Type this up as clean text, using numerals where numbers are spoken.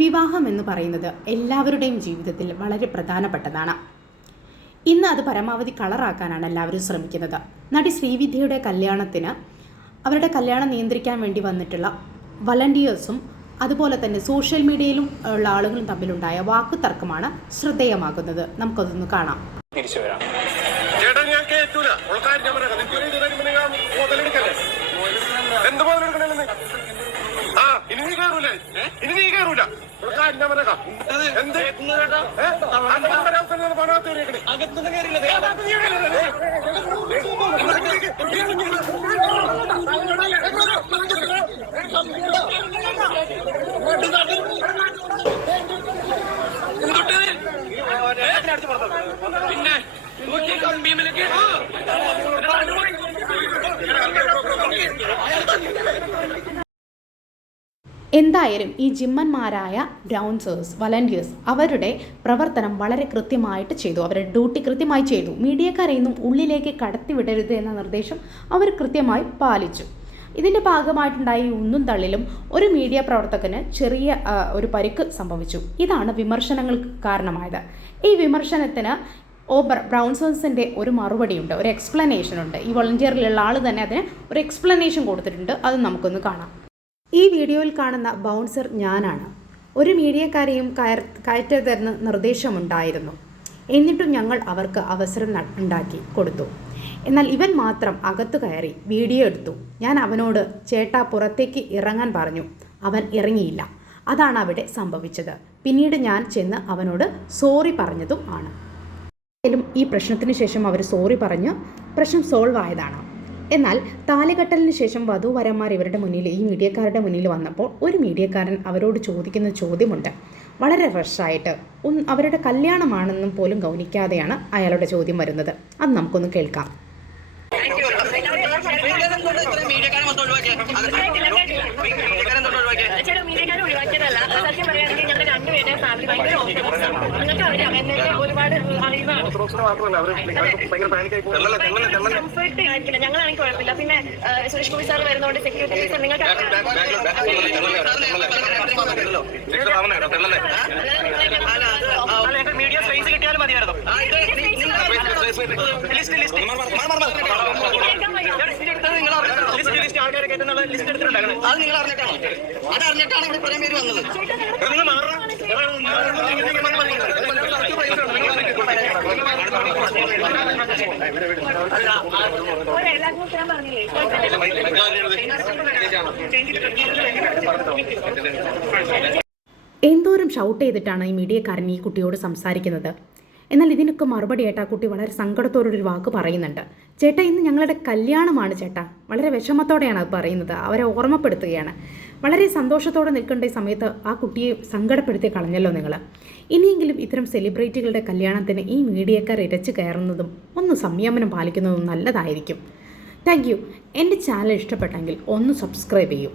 വിവാഹം എന്ന് പറയുന്നത് എല്ലാവരുടെയും ജീവിതത്തിൽ വളരെ പ്രധാനപ്പെട്ടതാണ്. ഇന്ന് അത് പരമാവധി കളറാക്കാനാണ് എല്ലാവരും ശ്രമിക്കുന്നത്. നടി ശ്രീവിദ്യയുടെ കല്യാണത്തിന് അവരുടെ കല്യാണം നിയന്ത്രിക്കാൻ വേണ്ടി വന്നിട്ടുള്ള വളണ്ടിയേഴ്സും അതുപോലെ തന്നെ സോഷ്യൽ മീഡിയയിലും ഉള്ള ആളുകളും തമ്മിലുണ്ടായ വാക്കുതർക്കമാണ് ശ്രദ്ധേയമാകുന്നത്. നമുക്കതൊന്ന് കാണാം. പിന്നെ എന്തായാലും ഈ ജിമ്മന്മാരായ ബ്രൗൺസേഴ്സ് വളണ്ടിയേഴ്സ് അവരുടെ പ്രവർത്തനം വളരെ കൃത്യമായിട്ട് ചെയ്തു. അവരുടെ ഡ്യൂട്ടി കൃത്യമായി ചെയ്തു. മീഡിയക്കാരെയൊന്നും ഉള്ളിലേക്ക് കടത്തിവിടരുത് എന്ന നിർദ്ദേശം അവർ കൃത്യമായി പാലിച്ചു. ഇതിൻ്റെ ഭാഗമായിട്ടുണ്ടായ ഉന്തും തള്ളിലും ഒരു മീഡിയ പ്രവർത്തകന് ചെറിയ ഒരു പരിക്ക് സംഭവിച്ചു. ഇതാണ് വിമർശനങ്ങൾക്ക് കാരണമായത്. ഈ വിമർശനത്തിന് ബ്രൗൺസേഴ്സിൻ്റെ ഒരു മറുപടിയുണ്ട്, ഒരു എക്സ്പ്ലനേഷൻ ഉണ്ട്. ഈ വളണ്ടിയറിലുള്ള ആൾ തന്നെ അതിന് ഒരു എക്സ്പ്ലനേഷൻ കൊടുത്തിട്ടുണ്ട്. അത് നമുക്കൊന്ന് കാണാം. ഈ വീഡിയോയിൽ കാണുന്ന ബൗൺസർ ഞാനാണ്. ഒരു മീഡിയക്കാരെയും കയറ്റരുതെന്ന് നിർദ്ദേശമുണ്ടായിരുന്നു. എന്നിട്ടും ഞങ്ങൾ അവർക്ക് അവസരം ഉണ്ടാക്കി കൊടുത്തു. എന്നാൽ ഇവൻ മാത്രം അകത്തു കയറി വീഡിയോ എടുത്തു. ഞാൻ അവനോട് ചേട്ടാ പുറത്തേക്ക് ഇറങ്ങാൻ പറഞ്ഞു. അവൻ ഇറങ്ങിയില്ല. അതാണ് അവിടെ സംഭവിച്ചത്. പിന്നീട് ഞാൻ ചെന്ന് അവനോട് സോറി പറഞ്ഞതും ആണ്. ഈ പ്രശ്നത്തിന് ശേഷം അവർ സോറി പറഞ്ഞ് പ്രശ്നം സോൾവ് ആയതാണ്. എന്നാൽ താലികെട്ടലിന് ശേഷം വധൂവരന്മാർ ഇവരുടെ മുന്നിൽ ഈ മീഡിയക്കാരുടെ മുന്നിൽ വന്നപ്പോൾ ഒരു മീഡിയക്കാരൻ അവരോട് ചോദിക്കുന്ന ചോദ്യമുണ്ട്. വളരെ റഷായിട്ട് അവരുടെ കല്യാണമാണെന്നും പോലും ഗൗനിക്കാതെയാണ് അയാളുടെ ചോദ്യം വരുന്നത്. അത് നമുക്കൊന്ന് കേൾക്കാം. ഞങ്ങളാണെങ്കിൽ കുഴപ്പമില്ല. പിന്നെ സുരേഷ് ഗോപി സാർ വരുന്നതുകൊണ്ട് സെക്യൂരിറ്റി നിങ്ങൾക്ക് മീഡിയ സ്പേസ് കിട്ടിയാലും മതിയായിരുന്നു. ആൾക്കാരെ കേട്ടുന്നുള്ള ലിസ്റ്റ് എടുത്തിട്ടുണ്ടായിരുന്നു. അത് നിങ്ങൾ അറിഞ്ഞിട്ടാണോ? അത് അറിഞ്ഞിട്ടാണ് ഇവിടെ ഇത്രയും പേര് വന്നത്. നിങ്ങൾ മാറണം. എന്തോരം ഷൗട്ട് ചെയ്തിട്ടാണ് ഈ മീഡിയക്കാരൻ ഈ കുട്ടിയോട് സംസാരിക്കുന്നത്. എന്നാൽ ഇതിനൊക്കെ മറുപടിയായിട്ട് ആ കുട്ടി വളരെ സങ്കടത്തോടൊരു വാക്ക് പറയുന്നുണ്ട്. ചേട്ടാ ഇന്ന് ഞങ്ങളുടെ കല്യാണമാണ് ചേട്ടാ. വളരെ വിഷമത്തോടെയാണ് അത് പറയുന്നത്. അവരെ ഓർമ്മപ്പെടുത്തുകയാണ്. വളരെ സന്തോഷത്തോടെ നിൽക്കേണ്ട ഈ സമയത്ത് ആ കുട്ടിയെ സങ്കടപ്പെടുത്തി കളഞ്ഞല്ലോ നിങ്ങൾ. ഇനിയെങ്കിലും ഇത്തരം സെലിബ്രിറ്റികളുടെ കല്യാണത്തിന് ഈ മീഡിയക്കാർ ഇരച്ചു കയറുന്നതും ഒന്ന് സംയമനം പാലിക്കുന്നതും നല്ലതായിരിക്കും. Thank you. എൻ്റെ ചാനൽ ഇഷ്ടപ്പെട്ടെങ്കിൽ ഒന്ന് സബ്സ്ക്രൈബ് ചെയ്യൂ.